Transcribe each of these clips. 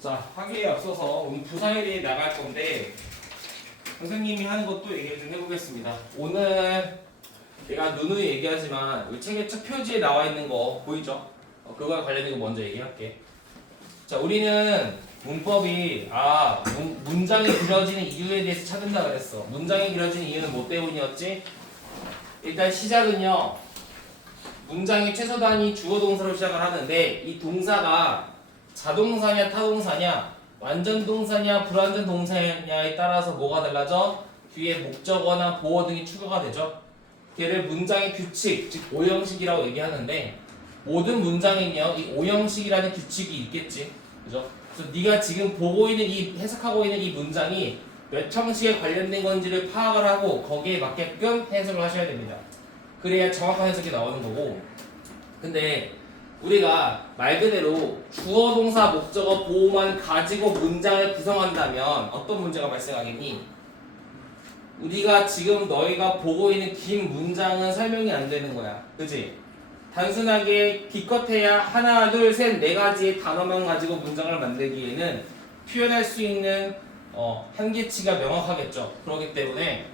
자, 하기에 앞서서 오늘 부사에 대해 나갈 건데 선생님이 하는 것도 얘기를 좀 해보겠습니다. 오늘 내가 누누이 얘기하지만 우리 책의 첫 표지에 나와 있는 거 보이죠? 그거와 관련된 거 먼저 얘기할게. 자, 우리는 문법이 문장이 길어지는 이유에 대해서 찾는다 그랬어. 문장이 길어지는 이유는 뭐 때문이었지? 일단 시작은요. 문장의 최소 단위 주어 동사로 시작을 하는데 이 동사가 자동사냐 타동사냐 완전 동사냐 불완전 동사냐에 따라서 뭐가 달라져? 뒤에 목적어나 보어 등이 추가가 되죠. 걔를 문장의 규칙, 즉 오형식이라고 얘기하는데 모든 문장에는요 이 오형식이라는 규칙이 있겠지, 그죠? 그래서 네가 지금 보고 있는 해석하고 있는 이 문장이 몇 형식에 관련된 건지를 파악을 하고 거기에 맞게끔 해석을 하셔야 됩니다. 그래야 정확한 해석이 나오는 거고. 근데 우리가 말 그대로 주어, 동사, 목적어, 보호만 가지고 문장을 구성한다면 어떤 문제가 발생하겠니? 우리가 지금 너희가 보고 있는 긴 문장은 설명이 안 되는 거야. 그치? 단순하게 기껏해야 하나, 둘, 셋, 네 가지의 단어만 가지고 문장을 만들기에는 표현할 수 있는 한계치가 명확하겠죠. 그렇기 때문에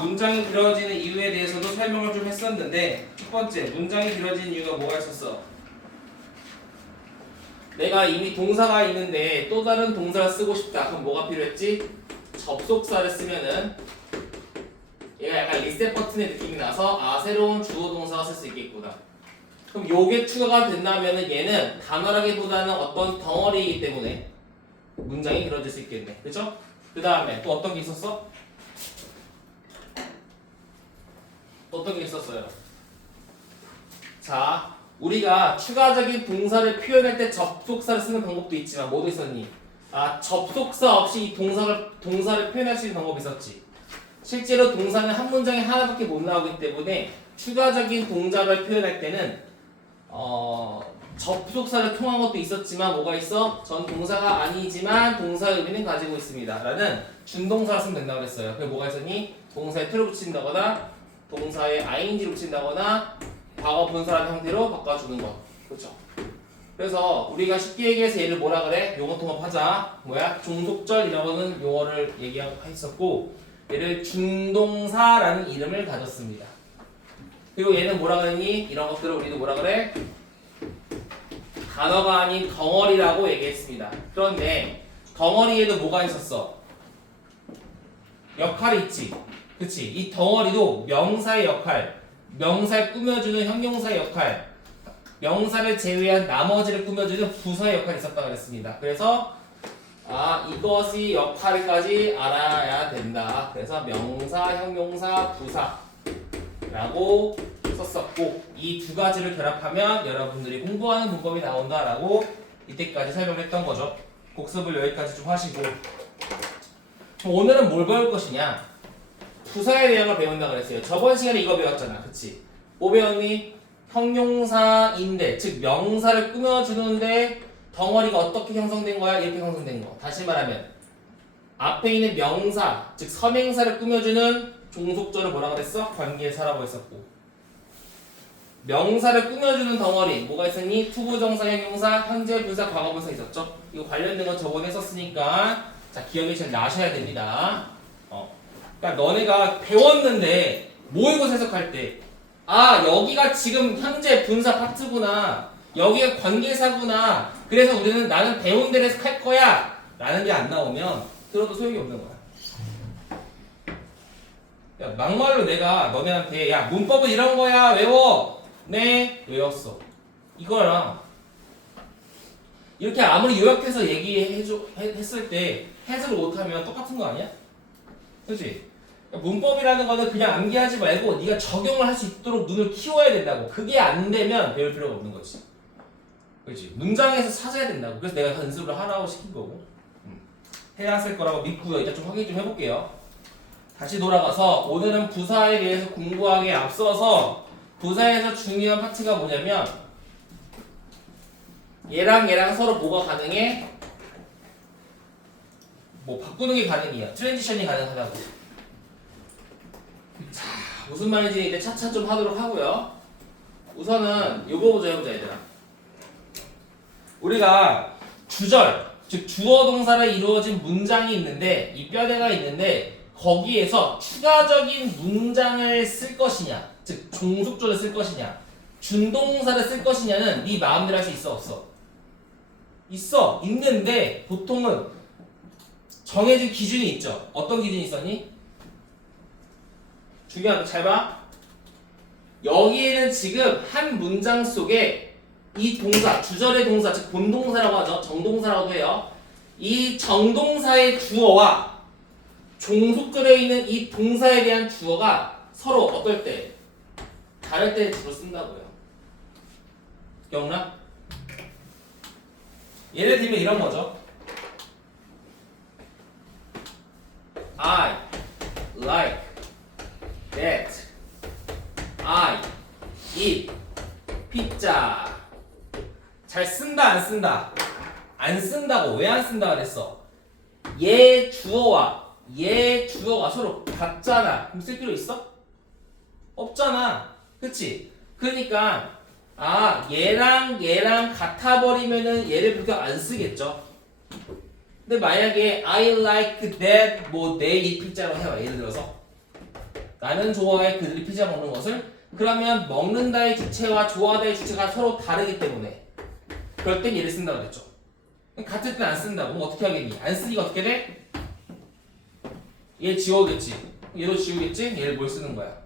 문장이 길어지는 이유에 대해서도 설명을 좀 했었는데 첫 번째, 문장이 길어지는 이유가 뭐가 있었어? 내가 이미 동사가 있는데 또 다른 동사를 쓰고 싶다. 그럼 뭐가 필요했지? 접속사를 쓰면은 얘가 약간 리셋 버튼의 느낌이 나서 새로운 주어 동사가 쓸 수 있겠구나. 그럼 요게 추가가 된다면은 얘는 단어라기보다는 어떤 덩어리이기 때문에 문장이 길어질 수 있겠네. 그쵸? 그 다음에 또 어떤 게 있었어? 어떤 게 있었어요? 자, 우리가 추가적인 동사를 표현할 때 접속사를 쓰는 방법도 있지만 뭐도 있었니? 접속사 없이 이 동사를 표현할 수 있는 방법이 있었지. 실제로 동사는 한 문장에 하나밖에 못 나오기 때문에 추가적인 동작을 표현할 때는 접속사를 통한 것도 있었지만 뭐가 있어? 전 동사가 아니지만 동사의 의미는 가지고 있습니다 라는 준동사를 쓰면 된다고 그랬어요. 그게 뭐가 있었니? 동사에 틀을 붙인다거나 동사에 ing를 붙인다거나 과거 분사라는 형태로 바꿔주는 것. 그렇죠? 그래서 우리가 쉽게 얘기해서 얘를 뭐라 그래? 용어 통합하자. 종속절이라고는 용어를 얘기했었고 얘를 준동사라는 이름을 가졌습니다. 그리고 얘는 뭐라 그랬니? 이런 것들을 우리도 뭐라 그래? 단어가 아닌 덩어리라고 얘기했습니다. 그런데 덩어리에도 뭐가 있었어? 역할이 있지. 그치? 이 덩어리도 명사의 역할, 명사를 꾸며주는 형용사의 역할, 명사를 제외한 나머지를 꾸며주는 부사의 역할이 있었다고 그랬습니다. 그래서 이것이 역할까지 알아야 된다. 그래서 명사, 형용사, 부사라고 썼었고 이 두 가지를 결합하면 여러분들이 공부하는 문법이 나온다라고 이때까지 설명했던 거죠. 복습을 여기까지 좀 하시고 오늘은 뭘 배울 것이냐? 부사의 내용을 배운다고 그랬어요. 저번 시간에 이거 배웠잖아. 그치? 뭐 배웠니? 형용사인데 즉 명사를 꾸며주는데 덩어리가 어떻게 형성된 거야? 이렇게 형성된 거. 다시 말하면 앞에 있는 명사 즉 선행사를 꾸며주는 종속절을 뭐라 그랬어? 관계사라고 했었고 명사를 꾸며주는 덩어리 뭐가 있었니? 투부정사, 형용사, 현재 분사, 과거 분사 있었죠? 이거 관련된 건 저번에 했었으니까 자 기억이 잘 나셔야 됩니다. 그러니까 너네가 배웠는데 모의고사 해석할 때 여기가 지금 현재 분사 파트구나 여기가 관계사구나 그래서 우리는 나는 배운 대로 해석할 거야 라는 게 안 나오면 들어도 소용이 없는 거야. 야, 막말로 내가 너네한테 문법은 이런 거야 외워. 네 외웠어. 이거랑 이렇게 아무리 요약해서 했을 때 해석을 못하면 똑같은 거 아니야? 그치? 문법이라는 거는 그냥 암기하지 말고 네가 적용을 할 수 있도록 눈을 키워야 된다고. 그게 안 되면 배울 필요가 없는 거지. 그렇지? 문장에서 찾아야 된다고. 그래서 내가 연습을 하라고 시킨 거고 해야 했을 거라고 믿고요. 일단 좀 확인 좀 해볼게요. 다시 돌아가서 오늘은 부사에 대해서 공부하기에 앞서서 부사에서 중요한 파트가 뭐냐면 얘랑 서로 뭐가 가능해? 뭐 바꾸는 게 가능해요. 트랜지션이 가능하다고. 자, 무슨 말인지 이제 차차 좀 하도록 하고요. 우선은 요거 먼저 해보자 얘들아. 우리가 주절, 즉 주어 동사로 이루어진 문장이 있는데 이 뼈대가 있는데 거기에서 추가적인 문장을 쓸 것이냐, 즉 종속조를 쓸 것이냐, 준동사를 쓸 것이냐는 네 마음대로 할 수 있어 없어? 있어. 있는데 보통은 정해진 기준이 있죠. 어떤 기준이 있었니? 중요한 거 잘 봐. 여기에는 지금 한 문장 속에 이 동사, 주절의 동사, 즉 본동사라고 하죠. 정동사라고도 해요. 이 정동사의 주어와 종속절에 있는 이 동사에 대한 주어가 서로 어떨 때? 다를 때 주로 쓴다고요. 기억나? 예를 들면 이런 거죠. I like that I eat pizza. 잘 쓴다 안 쓴다? 안 쓴다고. 왜 안 쓴다 그랬어? 얘 주어와 얘 주어가 서로 같잖아. 그럼 쓸 필요 있어? 없잖아. 그치? 그러니까 얘랑 같아 버리면은 얘를 그렇게 안 쓰겠죠. 근데 만약에 I like that they eat pizza라고 해봐. 예를 들어서 나는 좋아해 그들이 피자 먹는 것을. 그러면 먹는다의 주체와 좋아하다의 주체가 서로 다르기 때문에 그럴 땐 얘를 쓴다고 그랬죠. 같을 땐 안 쓴다고. 그럼 어떻게 하겠니? 안 쓰니까 어떻게 돼? 얘 지워겠지. 얘도 지우겠지? 얘를 뭘 쓰는 거야?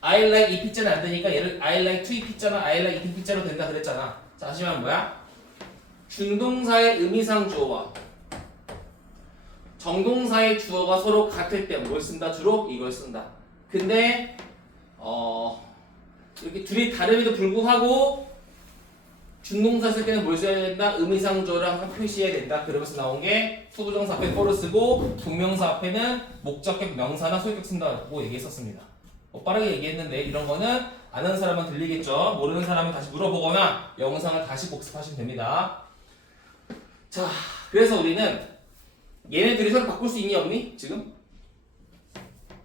I like 이 pizza는 안 되니까 얘를 I like to eat pizza나 I like eating pizza로 된다 그랬잖아. 자, 다시 말하면 뭐야? 준동사의 의미상 주어와 정동사의 주어가 서로 같을 때 뭘 쓴다? 주로 이걸 쓴다. 근데 이렇게 둘이 다름에도 불구하고 준동사 쓸 때는 뭘 써야 된다? 의미상 주어를 항상 표시해야 된다. 그러면서 나온 게 투부정사 앞에 for를 쓰고 동명사 앞에는 목적격 명사나 소유격 쓴다고 얘기했었습니다. 빠르게 얘기했는데 이런 거는 아는 사람은 들리겠죠. 모르는 사람은 다시 물어보거나 영상을 다시 복습하시면 됩니다. 자, 그래서 우리는 얘네들이 서로 바꿀 수 있니 없니? 지금?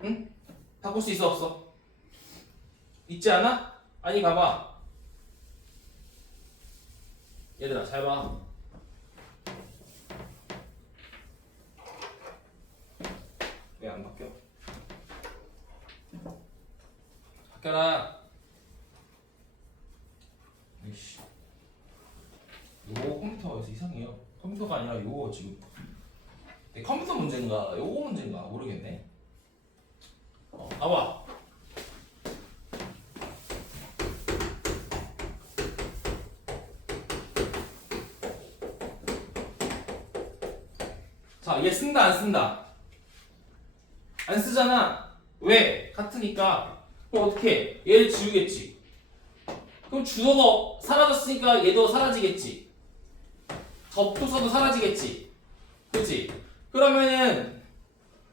응? 바꿀 수 있어 없어? 있지 않아? 아니 봐봐. 얘들아 잘 봐. 왜 안 바뀌어? 바뀌어라. 이씨. 요거 컴퓨터에서 이상해요. 컴퓨터가 아니라 요거 지금 컴퓨터 문제인가 요거 문제인가 모르겠네. 봐봐. 자, 얘 쓴다 안 쓴다? 안 쓰잖아. 왜? 같으니까. 그럼 어떻게 해? 얘를 지우겠지. 그럼 주어가 사라졌으니까 얘도 사라지겠지. 접속사도 사라지겠지. 그치? 그러면은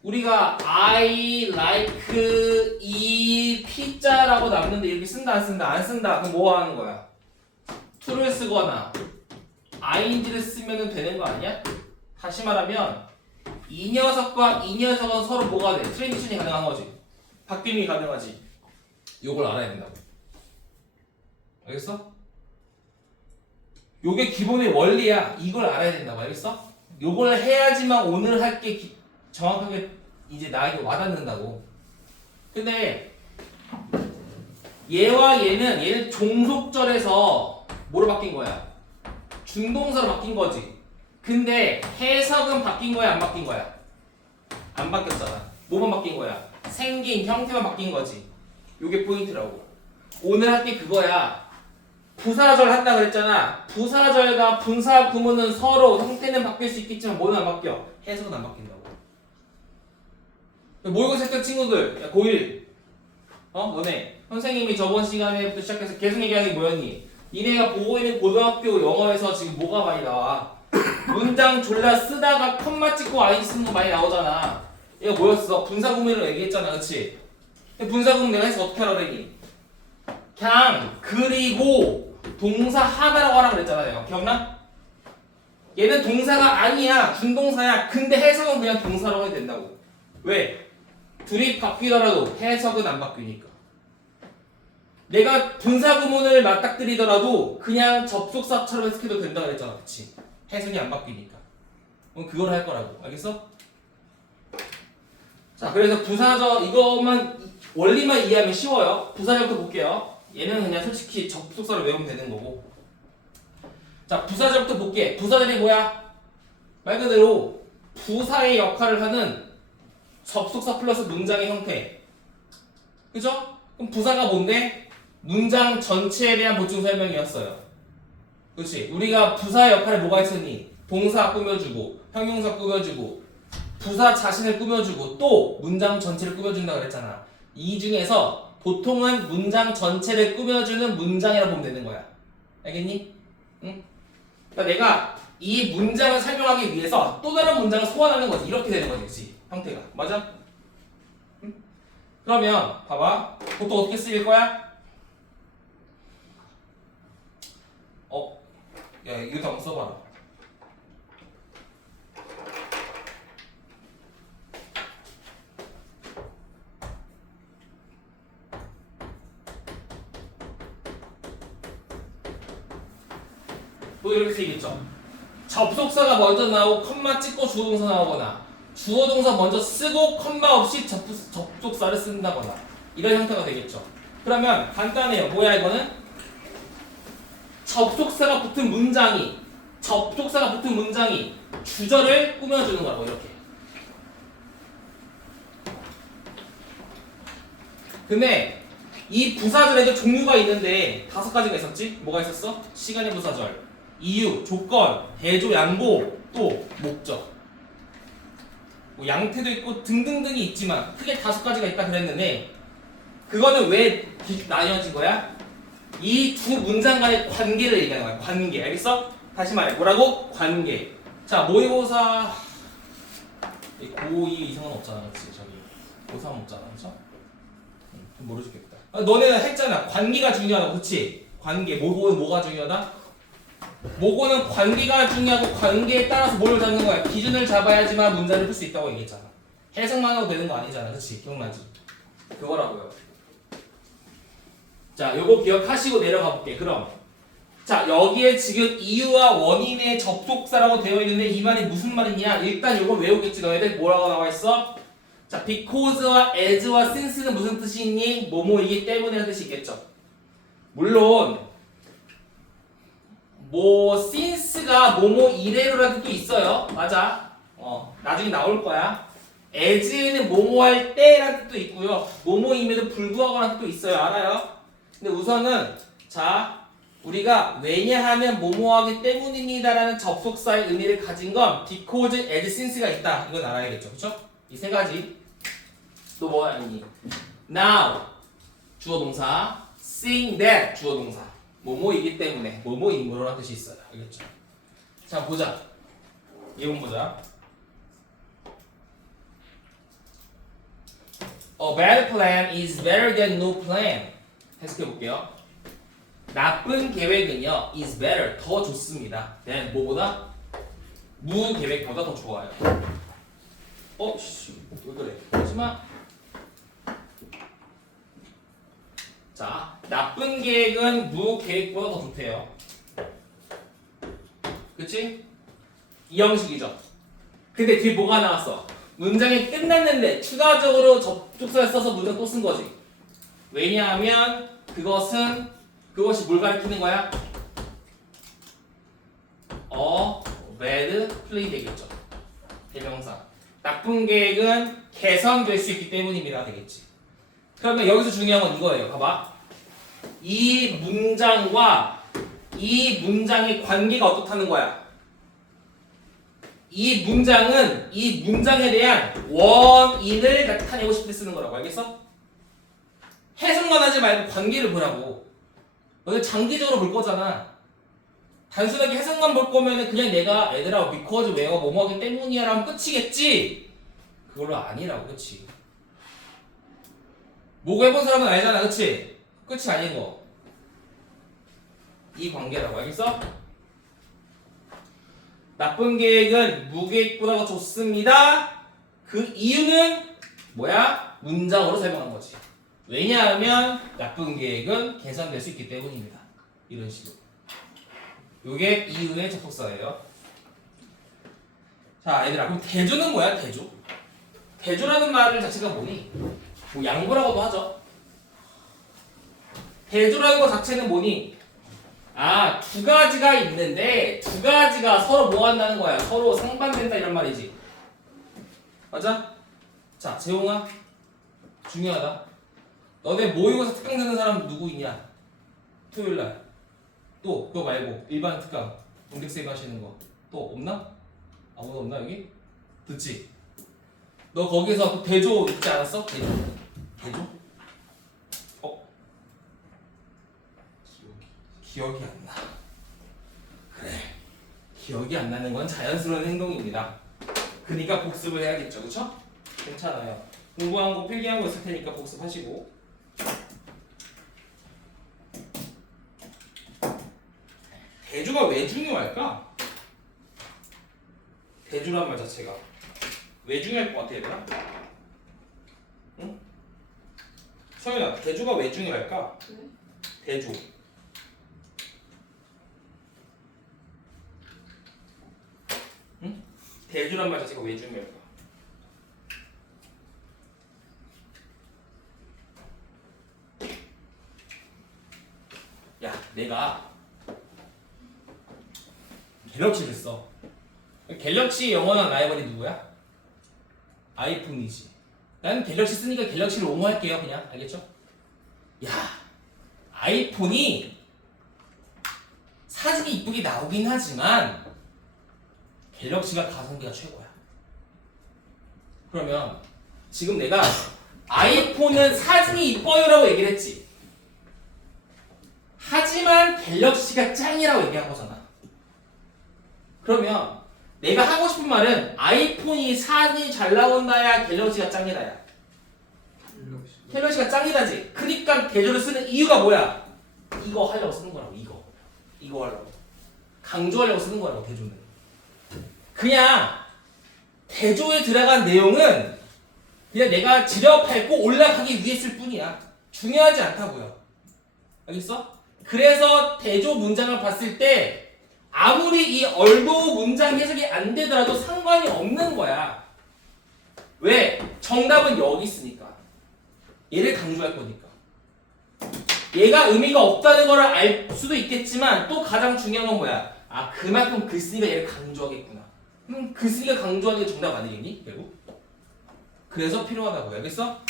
우리가 I like 이 pizza라고 남는데 이렇게 쓴다 안 쓴다? 안 쓴다. 그럼 뭐 하는 거야? to를 쓰거나 ing를 쓰면 되는 거 아니야? 다시 말하면 이 녀석과 이 녀석은 서로 뭐가 돼? 트랜지션이 가능한 거지. 바뀜이 가능하지. 요걸 알아야 된다고. 알겠어? 요게 기본의 원리야. 이걸 알아야 된다고. 알겠어? 요걸 해야지만 오늘 할 게 정확하게 이제 나에게 와닿는다고. 근데 얘와 얘는 종속절에서 뭐로 바뀐 거야? 준동사로 바뀐 거지. 근데 해석은 바뀐 거야 안 바뀐 거야? 안 바뀌었잖아. 뭐만 바뀐 거야? 생긴 형태만 바뀐 거지. 요게 포인트라고. 오늘 할 게 그거야. 부사절 한다 그랬잖아. 부사절과 분사 구문은 서로 형태는 바뀔 수 있겠지만 뭐는 안 바뀌어? 해석은 안 바뀐다고. 모의고사 했던 친구들, 야 고1 너네 선생님이 저번 시간에부터 시작해서 계속 얘기하는 게 뭐였니? 니네가 보고 있는 고등학교 영어에서 지금 뭐가 많이 나와? 문장 졸라 쓰다가 컴마 찍고 ing 쓰는 거 많이 나오잖아. 얘가 뭐였어? 분사구문이라고 얘기했잖아. 그치? 분사구문 내가 해서 어떻게 하라고 그랬니? 그냥 그리고 동사 하다라고 하라고 그랬잖아. 내가 기억나? 얘는 동사가 아니야. 준동사야. 근데 해석은 그냥 동사라고 해야 된다고. 왜? 둘이 바뀌더라도 해석은 안 바뀌니까. 내가 분사구문을 맞닥뜨리더라도 그냥 접속사처럼 해석해도 된다고 그랬잖아. 그치? 해석이 안 바뀌니까. 그럼 그걸 할 거라고. 알겠어? 자, 그래서 부사적 이것만 원리만 이해하면 쉬워요. 부사적부터 볼게요. 얘는 그냥 솔직히 접속사를 외우면 되는 거고. 자, 부사적부터 볼게. 부사절이 뭐야? 말 그대로 부사의 역할을 하는 접속사 플러스 문장의 형태. 그죠? 그럼 부사가 뭔데? 문장 전체에 대한 보충 설명이었어요. 그렇지? 우리가 부사의 역할에 뭐가 있었니? 동사 꾸며주고, 형용사 꾸며주고, 부사 자신을 꾸며주고, 또 문장 전체를 꾸며준다고 그랬잖아. 이 중에서 보통은 문장 전체를 꾸며주는 문장이라고 보면 되는 거야. 알겠니? 응? 그러니까 내가 이 문장을 설명하기 위해서 또 다른 문장을 소환하는 거지. 이렇게 되는 거지, 그치? 형태가. 맞아? 응? 그러면 봐봐. 보통 어떻게 쓰일 거야? 야, 이거 한번 써봐라. 또 이렇게 쓰이겠죠? 접속사가 먼저 나오고 컴마 찍고 주어동사 나오거나 주어동사 먼저 쓰고 컴마 없이 접속사를 쓴다거나 이런 형태가 되겠죠. 그러면 간단해요. 뭐야 이거는? 접속사가 붙은 문장이 주절을 꾸며주는 거라고 이렇게. 근데 이 부사절에도 종류가 있는데 5가지가 있었지? 뭐가 있었어? 시간의 부사절, 이유, 조건, 대조, 양보, 또 목적. 뭐 양태도 있고 등등등이 있지만 크게 5가지가 있다 그랬는데 그거는 왜 나뉘어진 거야? 이 두 문장 간의 관계를 얘기하는 거야. 관계. 알겠어? 다시 말해. 뭐라고? 관계. 자, 모의고사 고2 이상은 없잖아. 그치? 저기 고3 없잖아. 그쵸? 좀 모르겠다. 너네는 했잖아. 관계가 중요하다고. 그치? 관계. 모고는 뭐가 중요하다? 모고는 관계가 중요하고 관계에 따라서 뭘 잡는 거야. 기준을 잡아야지만 문장을 풀 수 있다고 얘기했잖아. 해석만 해도 되는 거 아니잖아. 그치? 기억나지? 그거라고요. 자, 요거 기억하시고 내려가 볼게. 그럼 자, 여기에 지금 이유와 원인의 접속사라고 되어 있는데 이 말이 무슨 말이냐? 일단 요거 외우겠지. 너희들 뭐라고 나와 있어? 자, because와 as와 since는 무슨 뜻이 있니? 뭐뭐이기 때문이라는 뜻이 있겠죠. 물론 뭐 since가 뭐뭐 이래로라는 뜻도 있어요. 맞아. 나중에 나올 거야. as는 뭐뭐 할 때라는 뜻도 있고요. 뭐뭐임에도 불구하고라는 뜻도 있어요. 알아요? 근데 우선은 자, 우리가 왜냐하면 뭐뭐하기 때문입니다라는 접속사의 의미를 가진 건 because, as, since가 있다. 이건 알아야겠죠. 그쵸? 이 3가지. 또 뭐가 있니? now 주어동사, seeing that 주어동사. 뭐뭐이기 때문에 뭐뭐이므로라는 뜻이 있어요. 알겠죠? 자, 보자. 예문 보자. A bad plan is better than no plan. 해석해 볼게요. 나쁜 계획은요, is better, 더 좋습니다. than 뭐보다? 무계획보다 더 좋아요. 왜 그래? 하지마. 자, 나쁜 계획은 무계획보다 더 좋대요. 그치? 이 형식이죠. 근데 뒤에 뭐가 나왔어? 문장이 끝났는데 추가적으로 접속사를 써서 문장 또 쓴 거지. 왜냐하면 그것이 뭘 가리키는 거야? bad play 되겠죠. 대명사. 나쁜 계획은 개선될 수 있기 때문입니다. 되겠지. 그러면 여기서 중요한 건 이거예요. 봐봐. 이 문장과 이 문장의 관계가 어떻다는 거야? 이 문장은 이 문장에 대한 원인을 나타내고 싶을 때 쓰는 거라고. 알겠어? 해석만 하지 말고 관계를 보라고. 너는 장기적으로 볼 거잖아. 단순하게 해석만 볼 거면은 그냥 내가 애들아 because 왜가 뭐뭐하기 때문이야 라면 끝이겠지. 그걸로 아니라고. 그치? 뭐고 해본 사람은 알잖아. 그치? 끝이 아닌 거. 이 관계라고. 알겠어? 나쁜 계획은 무계획보다 더 좋습니다. 그 이유는 뭐야? 문장으로 설명한 거지. 왜냐하면 나쁜 계획은 개선될 수 있기 때문입니다. 이런 식으로. 요게 이유의 접속사예요. 자, 얘들아, 그럼 대조는 뭐야? 대조. 대조라는 말 자체가 뭐니? 뭐 양보라고도 하죠. 대조라는 것 자체는 뭐니? 아, 두 가지가 있는데 두 가지가 서로 뭐 한다는 거야? 서로 상반된다 이런 말이지. 맞아? 자, 재홍아, 중요하다. 너네 모의고사 특강 듣는 사람 누구 있냐? 토요일날. 또 그거 말고 일반 특강 동백쌤 하시는 거 또 없나? 아무도 없나 여기? 듣지? 너 거기서 대조 있지 않았어? 대조? 대조? 어? 기억이 안 나. 그래. 기억이 안 나는 건 자연스러운 행동입니다. 그러니까 복습을 해야겠죠, 그쵸? 괜찮아요. 공부한 거 필기한 거 있을 테니까 복습하시고. 대조가 왜 중요할까? 대조란 말 자체가 왜 중요할 것 같아, 얘들아? 응? 서윤아, 대조가 왜 중요할까? 네? 대조. 응? 대조란 말 자체가 왜 중요할까? 야, 내가 갤럭시를 써. 갤럭시 영원한 라이벌이 누구야? 아이폰이지. 나는 갤럭시 쓰니까 갤럭시를 옹호할게요, 그냥. 알겠죠? 야, 아이폰이 사진이 이쁘게 나오긴 하지만 갤럭시가 가성비가 최고야. 그러면 지금 내가 아이폰은 사진이 이뻐요라고 얘기를 했지. 하지만 갤럭시가 짱이라고 얘기한 거잖아. 그러면 내가 하고 싶은 말은 아이폰이 사진이 잘 나온다야 갤럭시가 짱이다야. 갤럭시가 짱이다지. 그러니까 대조를 쓰는 이유가 뭐야? 이거 하려고 쓰는 거라고. 이거 하려고 강조하려고 쓰는 거라고. 대조는 그냥 대조에 들어간 내용은 그냥 내가 지려밟고 올라가기 위해 쓸 뿐이야. 중요하지 않다고요. 알겠어? 그래서 대조 문장을 봤을 때 아무리 이 얼도 문장 해석이 안 되더라도 상관이 없는 거야. 왜? 정답은 여기 있으니까. 얘를 강조할 거니까. 얘가 의미가 없다는 걸 알 수도 있겠지만 또 가장 중요한 건 뭐야? 아, 그만큼 글 쓰니까 얘를 강조하겠구나. 글 쓰니까 강조하는 게 정답 아니겠니? 결국. 그래서 필요하다고. 알겠어?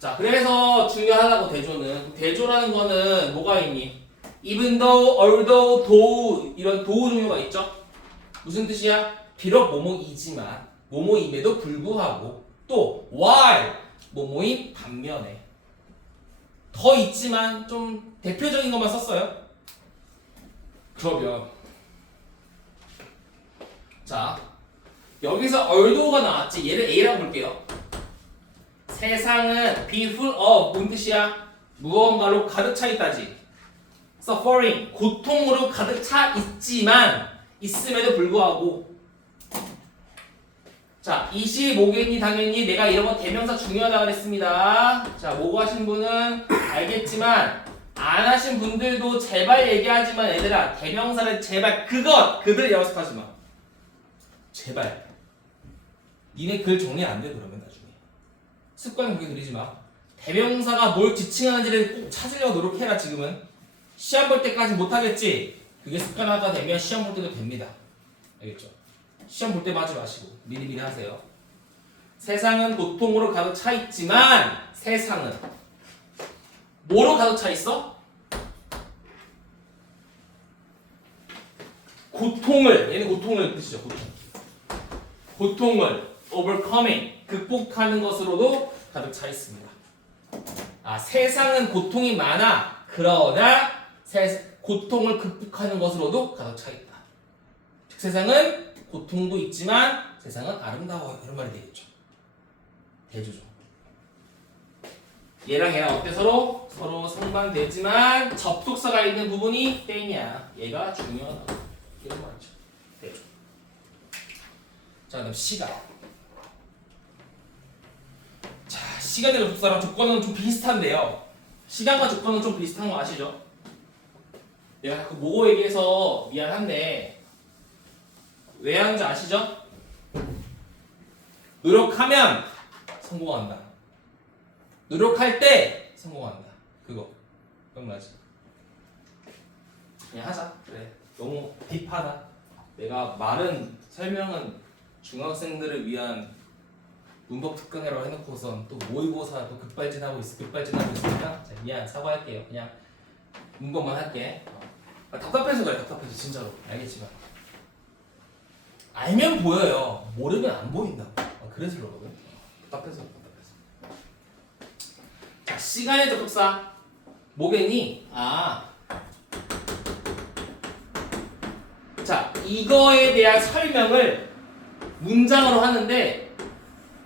자, 그래서 중요하다고 대조는. 대조라는 거는 뭐가 있니? even though, although, though 이런 though 종류가 있죠? 무슨 뜻이야? 비록 뭐뭐이지만 뭐뭐임에도 불구하고 또 while 뭐뭐인 반면에 더 있지만 좀 대표적인 것만 썼어요. 그러면 자 여기서 although가 나왔지. 얘를 A라고 볼게요. 세상은 be full of 뭔 뜻이야? 무언가로 가득 차 있다지. suffering 고통으로 가득 차 있지만 있음에도 불구하고 자 이시 뭐겠니? 당연히 내가 이런 거 대명사 중요하다고 그랬습니다. 자 뭐고 하신 분은 알겠지만 안 하신 분들도 제발 얘기하지만 얘들아 대명사를 제발 그들 연습하지 마. 제발 니네 글 정리 안 돼. 그러면 나중에 습관 그렇게 들이지 마. 대명사가 뭘 지칭하는지를 꼭 찾으려고 노력해라. 지금은 시험 볼 때까지 못하겠지? 그게 습관화가 되면 시험 볼 때도 됩니다. 알겠죠? 시험 볼 때만 하지 마시고 미리미리 하세요. 세상은 고통으로 가득 차 있지만 세상은 뭐로 가득 차 있어? 고통을, 얘는 고통을 뜻이죠. 고통을 overcoming 극복하는 것으로도 가득 차 있습니다. 아, 세상은 고통이 많아. 그러나 고통을 극복하는 것으로도 가득 차 있다. 즉 세상은 고통도 있지만 세상은 아름다워요. 이런 말이 되겠죠. 대조죠. 얘랑 얘랑 어때? 서로 상반되지만 접속사가 있는 부분이 땡이야. 얘가 중요하다. 이런 말이죠. 대조. 자, 그다음 시간. 자, 시간의 접속사랑 조건은 좀 비슷한데요. 시간과 조건은 좀 비슷한 거 아시죠? 내가 그 모고 얘기해서 미안한데 왜 하는지 아시죠? 노력하면 성공한다. 노력할 때 성공한다. 그거 기억나지? 그냥 하자. 그래. 너무 딥하다. 내가 말은 설명은 중학생들을 위한 문법 특강회로 해놓고선 또 모의고사 또 급발진하고 있으니까 자, 미안 사과할게요. 그냥 문법만 할게. 답답해서 그래. 답답해서 진짜로 알겠지만 알면 보여요. 모르면 안 보인다고. 그래서 그러거든. 답답해서. 자, 시간의 접속사 뭐겠니? 자, 이거에 대한 설명을 문장으로 하는데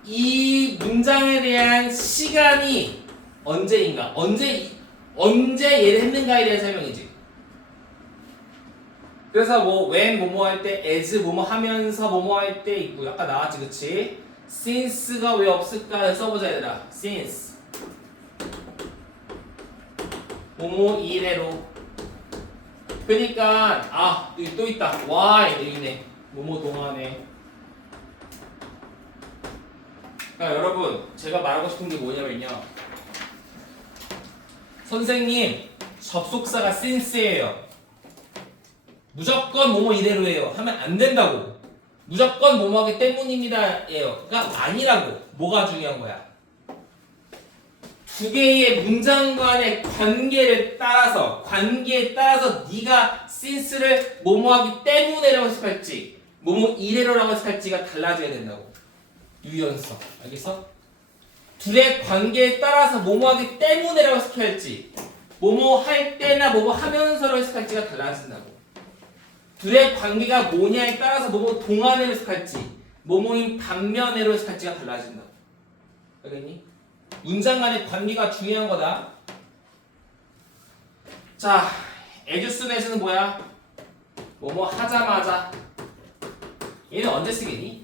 이 문장에 대한 시간이 언제인가? 언제 얘를 했는가에 대한 설명이지. 그래서 뭐 when 뭐뭐 할 때, as 뭐뭐 하면서 뭐뭐 할 때 있고 아까 나왔지, 그치? since가 왜 없을까 써보자 얘들아. since 뭐뭐 이래로. 그러니까 여기 또 있다. why 여기 있네. 뭐뭐 동안에. 그러니까 여러분 제가 말하고 싶은 게 뭐냐면요. 선생님 접속사가 since예요. 무조건 뭐뭐 이래로예요 하면 안 된다고. 무조건 뭐뭐하기 때문입니다예요. 그러니까 아니라고. 뭐가 중요한 거야? 두 개의 문장 간의 관계에 따라서 네가 since를 뭐뭐하기 때문에라고 해석할지 뭐뭐 이래로라고 해석할지가 달라져야 된다고. 유연성. 알겠어? 둘의 관계에 따라서 뭐뭐하기 때문에라고 해석해야 할지 뭐뭐 할 때나 뭐뭐 하면서로 해석할지가 달라진다고. 둘의 관계가 뭐냐에 따라서 뭐뭐 동안으로 해석할지 뭐뭐인 반면으로 해석할지가 달라진다고. 알겠니? 문장 간의 관계가 중요한 거다. 자, as soon as는 뭐야? 뭐뭐 하자마자. 얘는 언제 쓰겠니?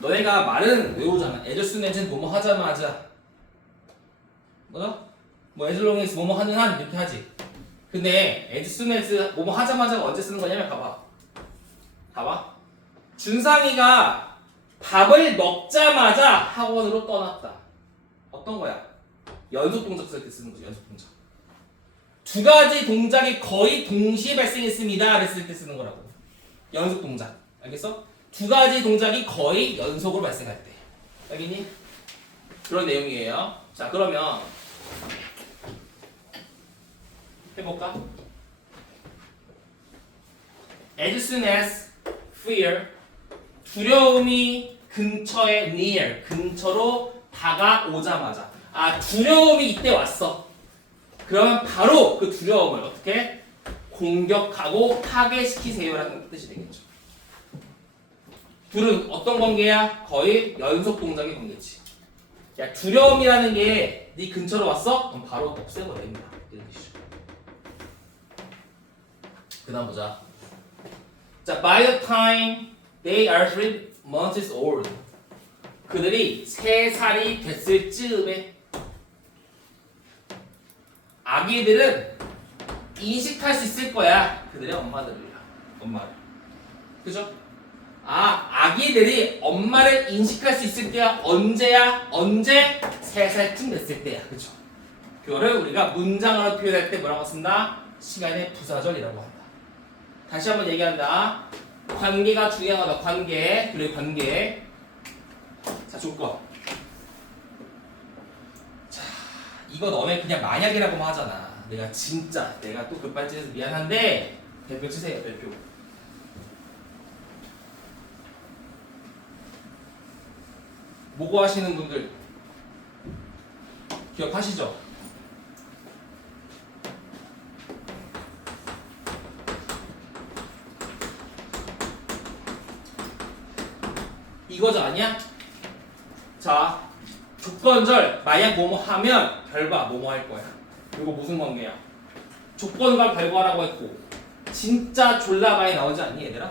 너네가 말은 외우잖아. as soon as는 뭐뭐 하자마자. 뭐죠? 뭐 as long as 뭐뭐 하는 한 이렇게 하지. 근데 as soon as 뭐뭐 하자마자가 언제 쓰는 거냐면 봐봐. 준상이가 밥을 먹자마자 학원으로 떠났다. 어떤 거야? 연속 동작 쓸 때 쓰는 거지. 연속 동작. 두 가지 동작이 거의 동시에 발생했습니다. 그랬을 때 쓰는 거라고. 연속 동작. 알겠어? 두 가지 동작이 거의 연속으로 발생할 때. 알겠니? 그런 내용이에요. 자, 그러면 해볼까? As soon as fear 두려움이 근처에 near 근처로 다가오자마자 두려움이 이때 왔어. 그러면 바로 그 두려움을 어떻게 공격하고 파괴시키세요라는 뜻이 되겠죠. 둘은 어떤 관계야? 거의 연속 동작의 관계지. 야, 두려움이라는 게 네 근처로 왔어? 그럼 바로 없애버립니다. 이런 뜻이죠. 그 다음 보자. 자, by the time they are 3 months old. 그들이 3살이 됐을 즈음에 아기들은 인식할 수 있을 거야. 그들의 엄마를. 그죠? 아기들이 엄마를 인식할 수 있을 때가 언제야? 언제? 3살쯤 됐을 때야. 그죠? 그거를 우리가 문장으로 표현할 때 뭐라고 쓴다? 시간의 부사절이라고 한다. 다시 한번 얘기한다. 관계가 중요하다. 관계. 그리고 관계. 자, 조건. 자, 이거 너네 그냥 만약이라고만 하잖아. 내가 또 급발진해서 미안한데 별표 치세요. 별표. 모고 하시는 분들 기억하시죠? 이거죠, 아니야? 자, 조건절 만약 뭐뭐 하면 결과 뭐뭐 할 거야. 이거 무슨 관계야? 조건과 결과라고 했고 진짜 졸라 많이 나오지 않니 얘들아?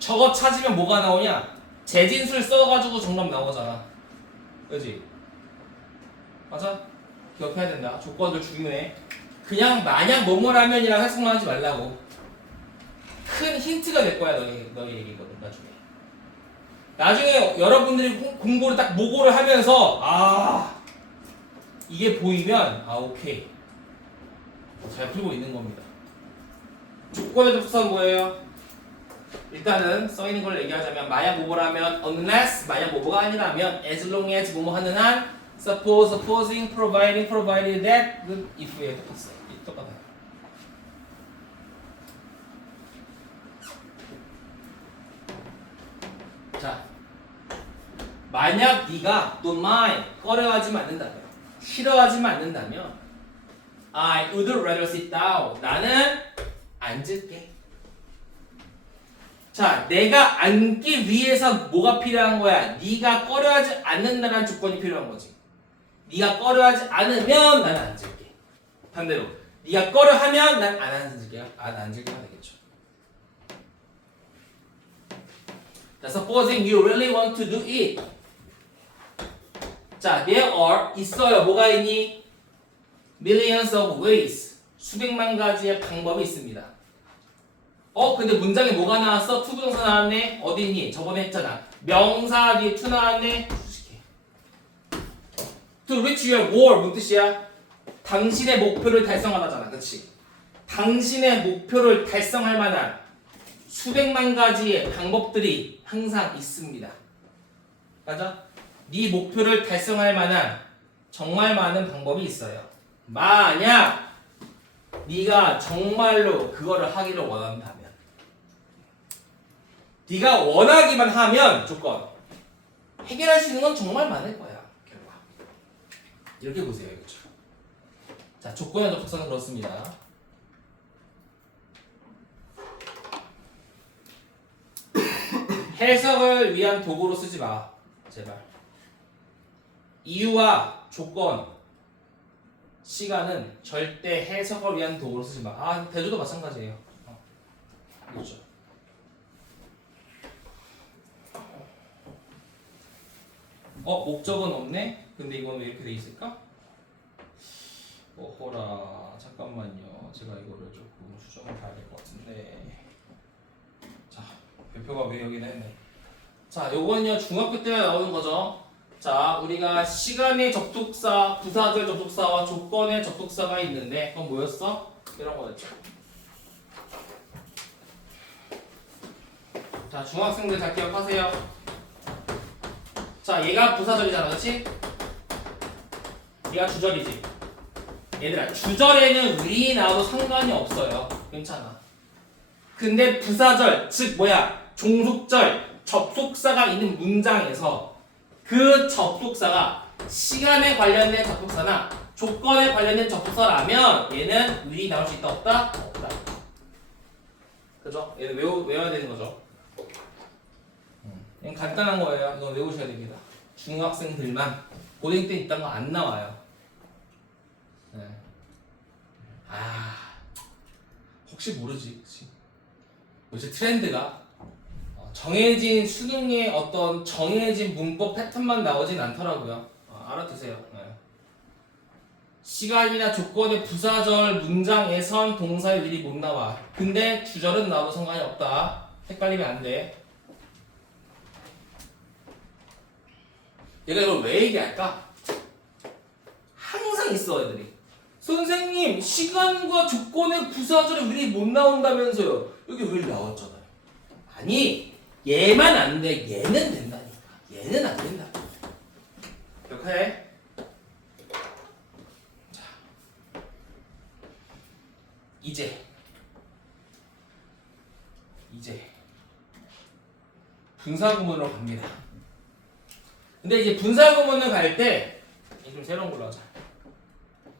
저거 찾으면 뭐가 나오냐? 재진술 써가지고 정답 나오잖아. 그지? 맞아? 기억해야 된다. 조건들 중요해. 그냥 만약 뭐뭐라면이라고 해석만 하지 말라고. 큰 힌트가 될 거야 너희 얘기거든 나중에 여러분들이 공부를 딱 모고를 하면서 이게 보이면 오케이 잘 풀고 있는 겁니다. 조건의 접속사는 뭐예요? 일단은 써있는 걸 얘기하자면 만약 뭐뭐라면 unless 만약 뭐뭐가 아니라면 as long as 뭐뭐 하는 한 suppose, supposing, providing, provided that 그 if에 똑같아요. 자, 만약 네가 don't mind 꺼려하지 않는다면 싫어하지 않는다면 I would rather sit down 나는 앉을게. 자, 내가 앉기 위해서 뭐가 필요한 거야? 네가 꺼려하지 않는다는 조건이 필요한 거지. 네가 꺼려하지 않으면 나는 앉을게. 반대로 네가 꺼려하면 난 안 앉을게가 되겠죠. 자, supposing you really want to do it. 자, there are 있어요. 뭐가 있니? Millions of ways. 수백만 가지의 방법이 있습니다. 근데 문장에 뭐가 나왔어? 투부정사 나왔네. 어디 있니? 저번에 했잖아. 명사 뒤에 to 나왔네. To reach your goal 무슨 뜻이야? 당신의 목표를 달성하다잖아. 그렇지? 당신의 목표를 달성할 만한 수백만 가지의 방법들이 항상 있습니다. 맞아? 네 목표를 달성할 만한 정말 많은 방법이 있어요. 만약 네가 정말로 그거를 하기를 원한다면 네가 원하기만 하면 조건 해결할 수 있는 건 정말 많을 거야. 결과 이렇게 보세요. 그렇죠? 자, 조건의 접속사는 그렇습니다. 해석을 위한 도구로 쓰지 마. 제발. 이유와 조건, 시간은 절대 해석을 위한 도구로 쓰지 마. 대조도 마찬가지예요. 그렇죠. 목적은 없네? 근데 이건 왜 이렇게 돼 있을까? 호라, 잠깐만요. 제가 이거를 조금 수정을 봐야 될 것 같은데. 자, 별표가 왜 여기는 했네. 자, 요건요 중학교 때 나오는 거죠. 자, 우리가 시간의 접속사, 부사절 접속사와 조건의 접속사가 있는데 그건 뭐였어? 이런 거였죠. 자, 중학생들 잘 기억하세요. 자, 얘가 부사절이잖아, 그렇지? 얘가 주절이지. 얘들아, 주절에는 위 나와도 상관이 없어요. 괜찮아. 근데 부사절, 즉 뭐야? 종속절, 접속사가 있는 문장에서 그 접속사가 시간에 관련된 접속사나 조건에 관련된 접속사라면 얘는 위 나올 수 있다, 없다? 없다. 그죠? 얘는 외워야 되는 거죠. 그냥 간단한 거예요. 이건 외우셔야 됩니다. 중학생들만 고등 때 있던 거 안 나와요. 네. 혹시 모르지, 그치? 요새 트렌드가 정해진 수능의 어떤 정해진 문법 패턴만 나오진 않더라고요. 알아두세요. 네. 시간이나 조건의 부사절 문장에선 동사의 일이 못 나와. 근데 주절은 나와도 상관이 없다. 헷갈리면 안 돼. 얘가 이걸 왜 얘기할까? 항상 있어 애들이. 선생님 시간과 조건의 부사절에 일이 못 나온다면서요. 여기 왜 나왔잖아요. 아니 얘만 안 돼. 얘는 된다니까. 얘는 안 된다. 기억해? 자, 이제 분사구문으로 갑니다. 근데 이제 분사구문을 갈 때 좀 새로운 걸로 하자.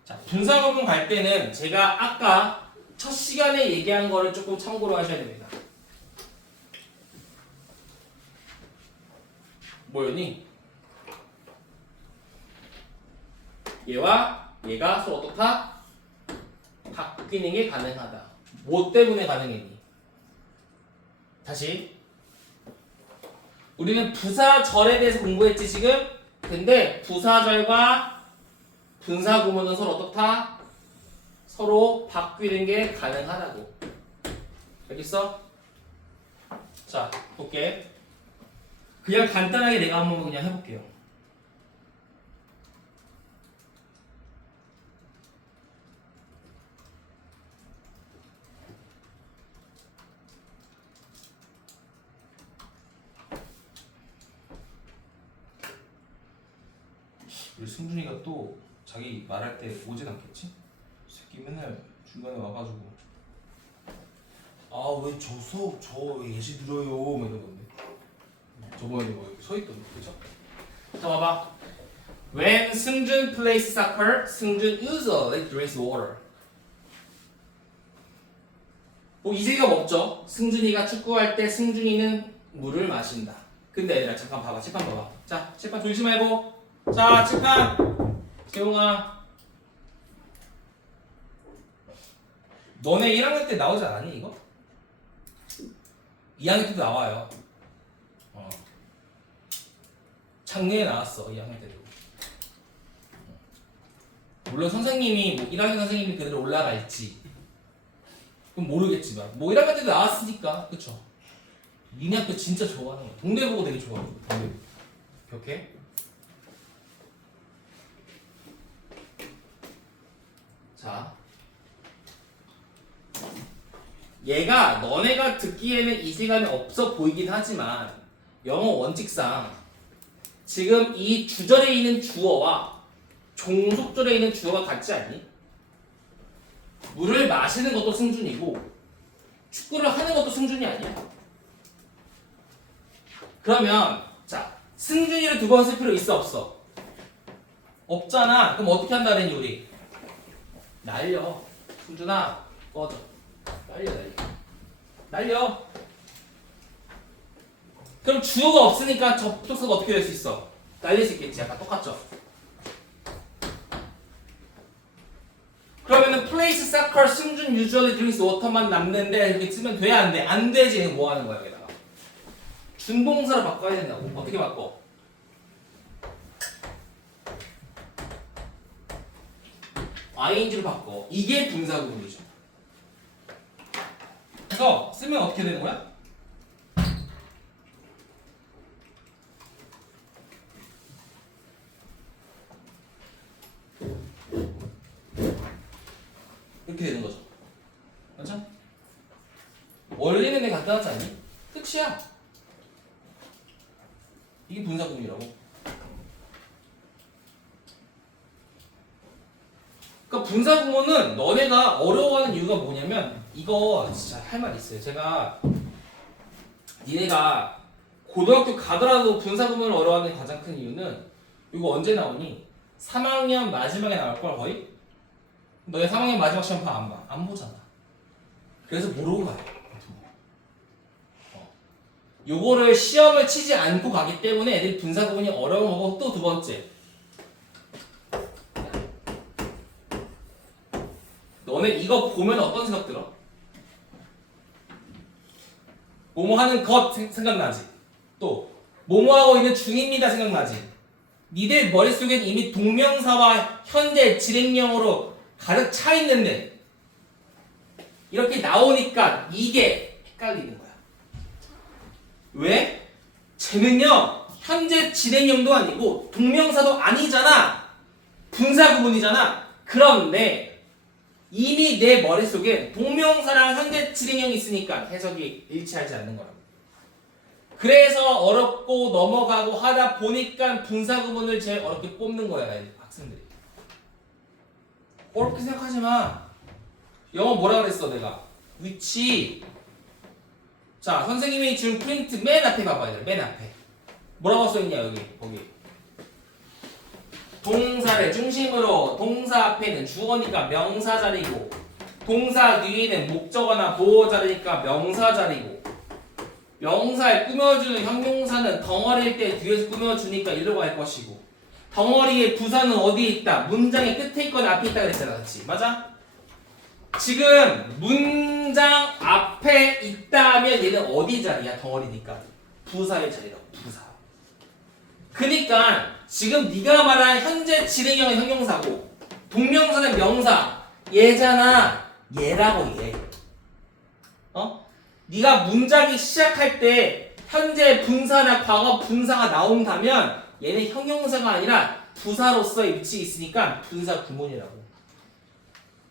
자, 분사구문 갈 때는 제가 아까 첫 시간에 얘기한 거를 조금 참고로 하셔야 됩니다. 뭐였니? 얘와 얘가 서로 어떻다? 바뀌는 게 가능하다. 뭐 때문에 가능했니? 다시. 우리는 부사절에 대해서 공부했지 지금? 근데 부사절과 분사구문은 서로 어떻다? 서로 바뀌는 게 가능하다고. 알겠어? 자, 볼게. 그냥 간단하게 내가 한번 그냥 해볼게요. 우리 승준이가 또 자기 말할 때 오진 않겠지? 새끼 맨날 중간에 와가지고 아 왜 저 수업 저 예시 들어요 뭐 이런 건데 저번에 뭐 이렇게 서 있던데 그죠? 자 봐봐. When 승준 plays soccer, 승준 usually drinks water. 뭐 이세가 없죠. 승준이가 축구할 때 승준이는 물을 마신다. 근데 얘들아 잠깐 봐봐. 칠판 봐봐. 자 칠판 돌지 말고. 자 칠판. 재용아. 너네 1학년 때 나오지 않았니 이거? 2학년 때도 나와요. 작년에 나왔어 2학년 때도. 물론 선생님이 뭐 1학년 선생님이 그대로 올라갈지 그럼 모르겠지만 뭐 1학년 때도 나왔으니까 그쵸? 니네 학교 진짜 좋아하는 거야. 동대보고 되게 좋아하거든. 동대보고. 오케이? 자 얘가 너네가 듣기에는 이질감이 없어 보이긴 하지만 영어 원칙상 지금 이 주절에 있는 주어와 종속절에 있는 주어가 같지 않니? 물을 마시는 것도 승준이고 축구를 하는 것도 승준이 아니야. 그러면 자 승준이를 두 번 쓸 필요 있어 없어? 없잖아. 그럼 어떻게 한다 그랬니 우리? 날려. 승준아 꺼져. 날려. 그럼 주어가 없으니까 접속사가 어떻게 될 수 있어? 날릴 수 있겠지. 약간 똑같죠? 그러면은 plays soccer 승준 usually drinks water만 남는데 이렇게 쓰면 돼? 안 돼? 안 되지. 뭐 하는 거야 여기다가? 준동사로 바꿔야 된다고. 어떻게 바꿔? ing로 바꿔. 이게 분사구문이죠. 그래서 쓰면 어떻게 되는 거야? 이렇게 되는 거죠. 맞죠? 원리는 내 간단하지 않니? 끝이야. 이게 분사구문이라고. 그러니까 분사구문은 너네가 어려워하는 이유가 뭐냐면 이거 진짜 할 말 있어요. 제가 니네가 고등학교 가더라도 분사구문을 어려워하는 가장 큰 이유는 이거 언제 나오니? 3학년 마지막에 나올 걸 거의? 너네 3학년 마지막 시험 안 봐. 안 보잖아. 그래서 모르고 가요. 요거를 시험을 치지 않고 가기 때문에 애들이 분사구문이 어려운 거고 또 두 번째 너네 이거 보면 어떤 생각 들어? 뭐뭐 하는 것 생각나지? 또 뭐뭐 하고 있는 중입니다 생각나지? 니들 머릿속엔 이미 동명사와 현재 진행형으로 가득 차 있는데 이렇게 나오니까 이게 헷갈리는 거야. 왜? 쟤는요 현재 진행형도 아니고 동명사도 아니잖아. 분사구문이잖아. 그런데 이미 내 머릿속에 동명사랑 현재 진행형이 있으니까 해석이 일치하지 않는 거라고. 그래서 어렵고 넘어가고 하다 보니까 분사구문을 제일 어렵게 뽑는 거야 학생들이. 어렵게 생각하지 마. 영어 뭐라 그랬어 내가? 위치. 자 선생님이 지금 프린트 맨 앞에 봐봐야 돼. 맨 앞에 뭐라고 써있냐 여기 거기. 동사를 중심으로 동사 앞에는 주어니까 명사 자리고 동사 뒤에는 목적어나 보호 자리니까 명사 자리고 명사에 꾸며주는 형용사는 덩어리일 때 뒤에서 꾸며주니까 이러고 할 것이고 덩어리의 부사는 어디에 있다? 문장의 끝에 있거나 앞에 있다 그랬잖아. 그렇지? 맞아? 지금 문장 앞에 있다면 얘는 어디 자리야? 덩어리니까 부사의 자리라고. 부사. 그니까 지금 네가 말한 현재 진행형은 형용사고 동명사는 명사 얘잖아. 얘라고 얘. 네가 문장이 시작할 때 현재 분사나 과거 분사가 나온다면 얘는 형용사가 아니라 부사로서의 위치에 있으니까 분사 구문이라고.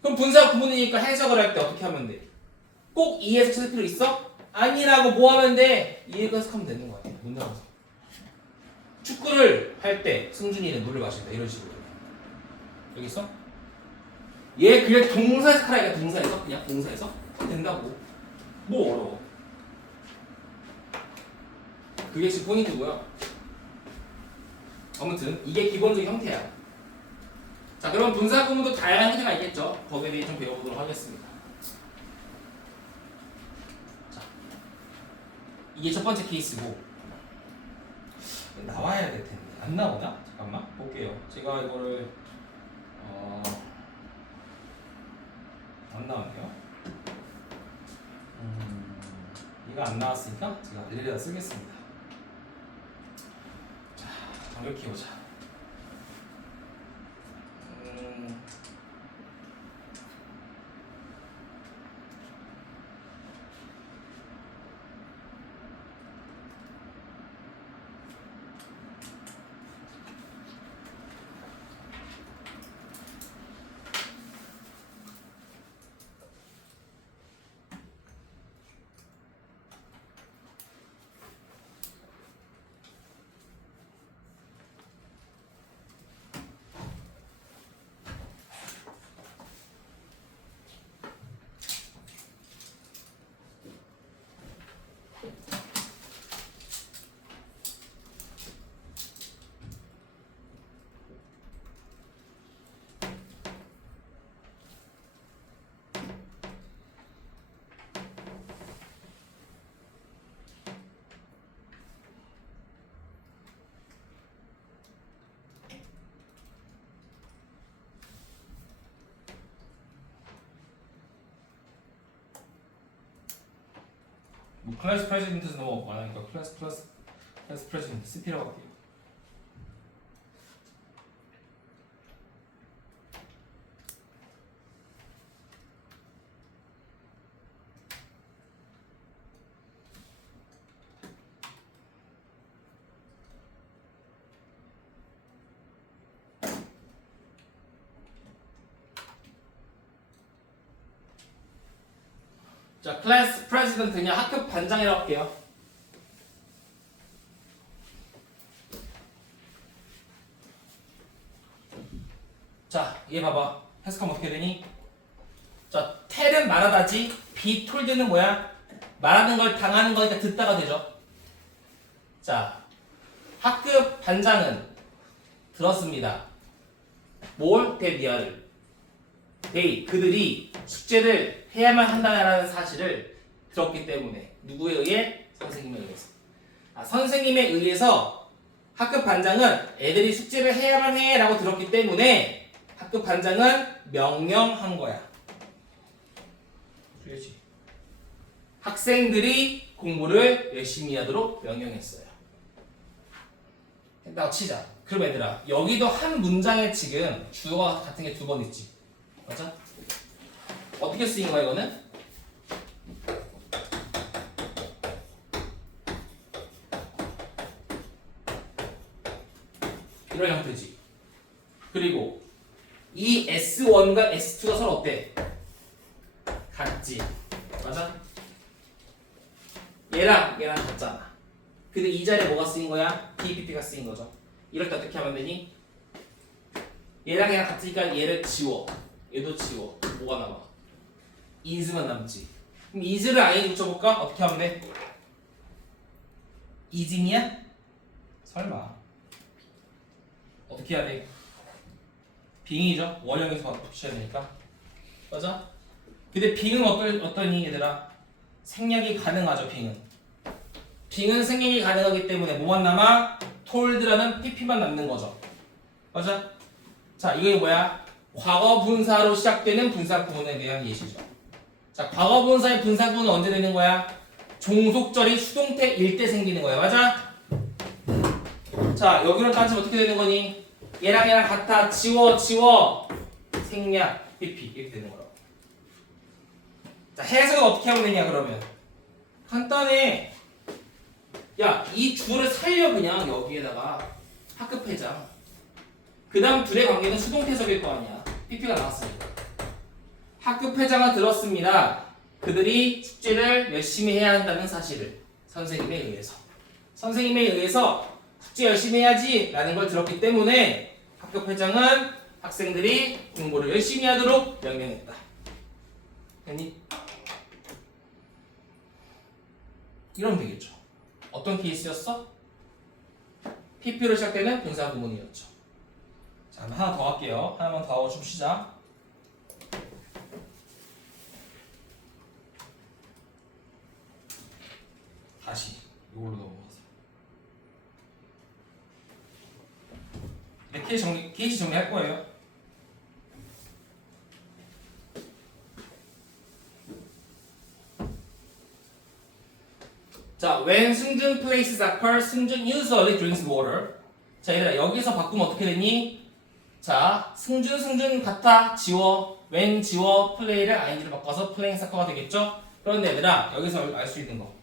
그럼 분사 구문이니까 해석을 할 때 어떻게 하면 돼? 꼭 이 해석 찾을 필요 있어? 아니라고 뭐 하면 돼? 이 해석하면 되는 거야. 문장에서. 축구를 할 때 승준이는 물을 마신다. 이런 식으로. 여기 있어? 얘 그냥 동사에서 하라니까. 동사에서? 그냥 동사에서? 된다고. 뭐 어려워. 그게 지금 포인트고요. 아무튼 이게 기본적인 형태야. 자, 그럼 분사 구문도 다양한 형태가 있겠죠. 거기에 대해 좀 배워보도록 하겠습니다. 자, 이게 첫 번째 케이스고 나와야 될 텐데 안 나오나? 잠깐만 볼게요. 제가 이거를 안 나왔네요. 이거 안 나왔으니까 제가 일일이 다 쓰겠습니다. 자, 완벽해보자. 뭐 클래스 프레지던트에서 너무 많으니까 클래스 프레지던트 CP라고 할게요. 자, 클래스 프레지던트 그냥 학급 반장이라고 할게요. 자, 얘 봐봐. 해석하면 어떻게 되니? 자, 텔은 말하다지, be told는 뭐야? 말하는 걸 당하는 거니까 듣다가 되죠. 자, 학급 반장은 들었습니다. 뭘? 대비아를. 그들이 숙제를 해야만 한다는 사실을 들었기 때문에 누구에 의해? 선생님에 의해서. 선생님에 의해서 학급 반장은 애들이 숙제를 해야만 해 라고 들었기 때문에 학급 반장은 명령한 거야. 그렇지. 학생들이 공부를 열심히 하도록 명령했어요. 나 치자. 그럼 얘들아, 여기도 한 문장에 지금 주어가 같은 게 두 번 있지. 맞아? 어떻게 쓰인 거야 이거는? 이런 형태지. 그리고 이 S1과 S2가 서로 어때? 같지. 맞아? 얘랑 같잖아. 근데 이 자리에 뭐가 쓰인 거야? DPP가 쓰인 거죠. 이럴 때 어떻게 하면 되니? 얘랑 같으니까 얘를 지워. 얘도 지워. 뭐가 남아? is만 남지. 그럼 is를 i에 붙여볼까? 어떻게 하면 돼? ising이야? 설마. 어떻게 해야 돼? being이죠. 원형에서 붙여야 되니까. 맞아? 근데 being은 어떠니 얘들아? 생략이 가능하죠. being은 생략이 가능하기 때문에 뭐만 남아? told라는 pp만 남는 거죠. 맞아? 자, 이게 뭐야? 과거 분사로 시작되는 분사 구문에 대한 예시죠. 자, 과거 분사의 분사 구문은 언제 되는 거야? 종속절이 수동태일 때 생기는 거야. 맞아? 자, 여기로 따지면 어떻게 되는 거니? 얘랑 같아. 지워. 생략, PP 이렇게 되는 거라고. 자, 해석은 어떻게 하면 되냐 그러면? 간단해. 야, 이 주어를 살려 그냥 여기에다가 학급회장. 그 다음 둘의 관계는 수동태석일 거 아니야. PP가 나왔으니까. 학급회장은 들었습니다. 그들이 숙제를 열심히 해야 한다는 사실을 선생님에 의해서. 선생님에 의해서 숙제 열심히 해야지 라는 걸 들었기 때문에 학급회장은 학생들이 공부를 열심히 하도록 명령했다. 됐니? 이러면 되겠죠. 어떤 케이스였어? PP로 시작되는 분사 구문이었죠. 자, 하나 더 할게요. 하나만 더 하고 좀 쉬자. 다시 이걸로 넘어가서. 네, 케이스 정리할 거예요. 자, when 승준 places occur, 승준 usually drinks water. 자, 얘들아 여기서 바꾸면 어떻게 되니? 자, 승준 같아 지워, when 지워, play를 ing로 바꿔서 playing soccer가 되겠죠? 그런데 얘들아 여기서 알 수 있는 거.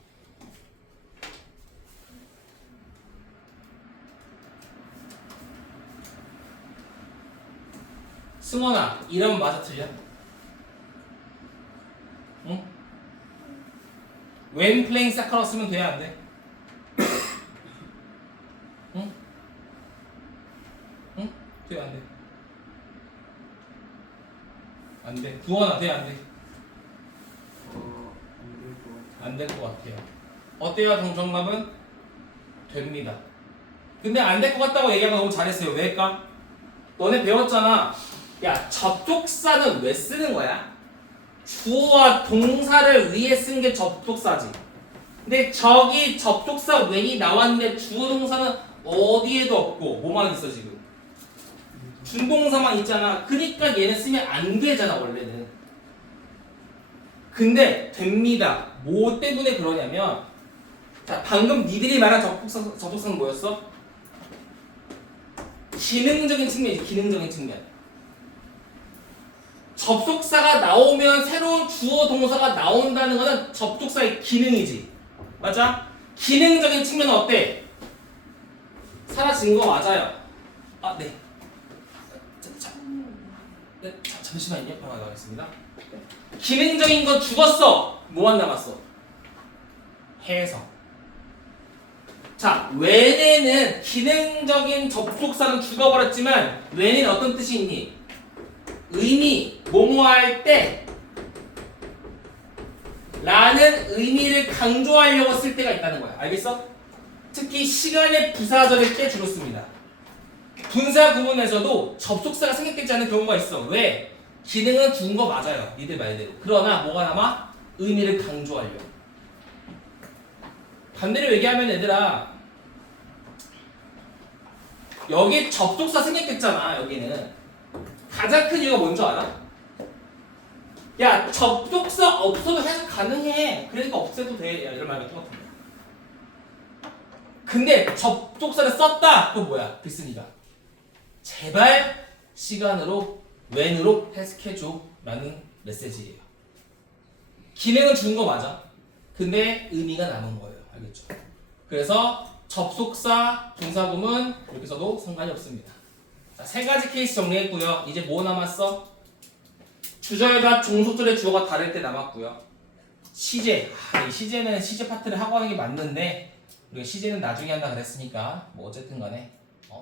승원아, 이러면 맞아 틀려? 응? when playing soccer로 쓰면 돼야 안 돼? 응? 응? 돼야 안 돼? 안 돼. 구원아, 돼야 안 돼? 안 될 것 같아요. 어때요? 정답은? 됩니다. 근데 안 될 것 같다고 얘기하면 너무 잘했어요. 왜일까? 너네 배웠잖아. 야, 접속사는 왜 쓰는 거야? 주어와 동사를 위해 쓴 게 접속사지. 근데 저기 접속사 when이 나왔는데 주어 동사는 어디에도 없고 뭐만 있어 지금? 준동사만 있잖아. 그러니까 얘는 쓰면 안 되잖아 원래는. 근데 됩니다. 뭐 때문에 그러냐면, 자, 방금 니들이 말한 접속사는 뭐였어? 기능적인 측면이지. 기능적인 측면. 접속사가 나오면 새로운 주어 동사가 나온다는 거는 접속사의 기능이지. 맞아? 기능적인 측면은 어때? 사라진 거 맞아요. 아, 네. 잠시만요. 바로 나가겠습니다. 기능적인 건 죽었어. 뭐만 남았어? 해석. 자, when에는 기능적인 접속사는 죽어버렸지만 when은 어떤 뜻이 있니? 의미, 뭐뭐 할 때 라는 의미를 강조하려고 쓸 때가 있다는 거야. 알겠어? 특히 시간의 부사절일 때 주로 씁니다. 분사 구문에서도 접속사가 생략되지 않는 경우가 있어. 왜? 기능은 죽은 거 맞아요. 니들 말대로. 그러나 뭐가 남아? 의미를 강조하려고. 반대로 얘기하면 얘들아, 여기 접속사 생략됐잖아. 여기는 가장 큰 이유가 뭔지 알아? 야, 접속사 없어도 해석 가능해. 그러니까 없애도 돼. 야, 이런 말과 똑같은 거야. 근데 접속사를 썼다. 그거 뭐야? 글쓴이가 제발 시간으로 when으로 해석해줘 라는 메시지예요. 기능은 준 거 맞아. 근데 의미가 남은 거예요. 알겠죠? 그래서 접속사, 동사구문 이렇게 써도 상관이 없습니다. 자, 세 가지 케이스 정리했고요. 이제 뭐 남았어? 주절과 종속절의 주어가 다를 때 남았고요. 시제. 이 시제는 시제 파트를 하고 하는 게 맞는데 우리가 시제는 나중에 한다 그랬으니까 뭐 어쨌든 간에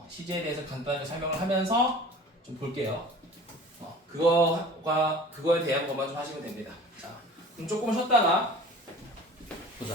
시제에 대해서 간단하게 설명을 하면서 좀 볼게요. 그거에 대한 것만 좀 하시면 됩니다. 자, 그럼 조금 쉬었다가 보자.